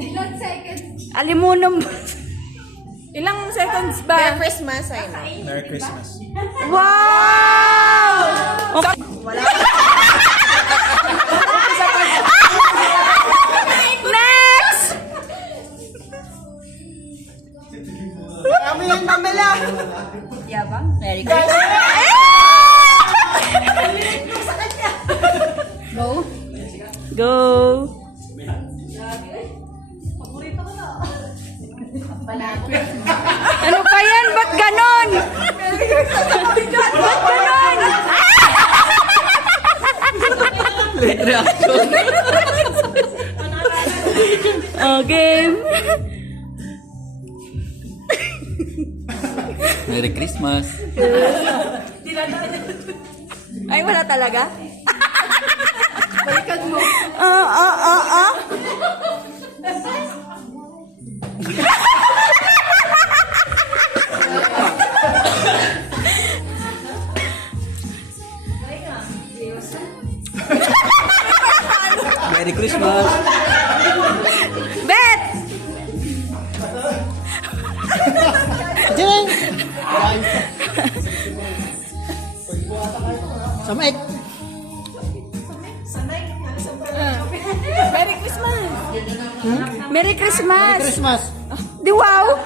Ilang seconds? Alimunong. Ilang seconds ba? Merry Christmas, I know. Merry Christmas. Wow! Okay. Next! Kami yan, Pamela. Yabang. Merry Christmas. Go. Go. Ano pa yan? Ba't ganon? Ba't ganon? Reaction. Oh, game. Merry Christmas. Ay, wala talaga? Balikan mo. Merry Christmas. Bet! Diyan! Samay! Merry Christmas. Merry Christmas! Christmas! Di wow!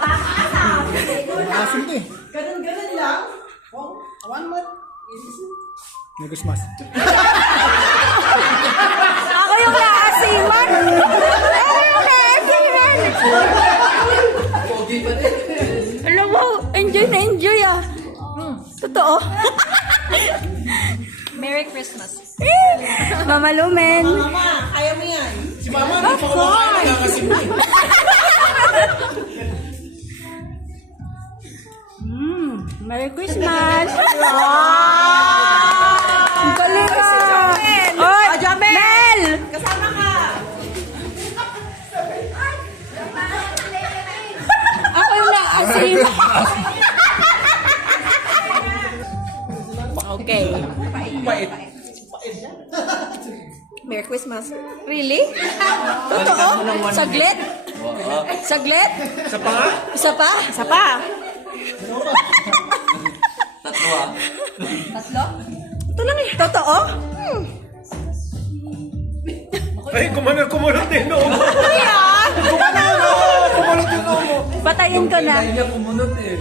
Asim to eh. Ganun lang. One month. Merry Christmas. Ako yung naasiman! Ako yung naasiman! Alam mo, enjoy na enjoy ah. Totoo. Merry Christmas. Mama Lumen. Mama, kaya mo yan. Si Mama, hindi pa kumakain. Nakakasim eh. Merry Christmas! Ang galing ah! Oy, Mel! Kasama ka. Ako yung naasiman. Okay. Pait. Merry Christmas. Really? Totoo? Saglit? Saglit? Isa pa nga? Isa pa? Isa pa? Tatlo ah. Tatlo? Ito lang eh. Totoo? Ay, kumunot din no. Kaya? Kumunot din no. Patayin ko na. Niya kumunot eh.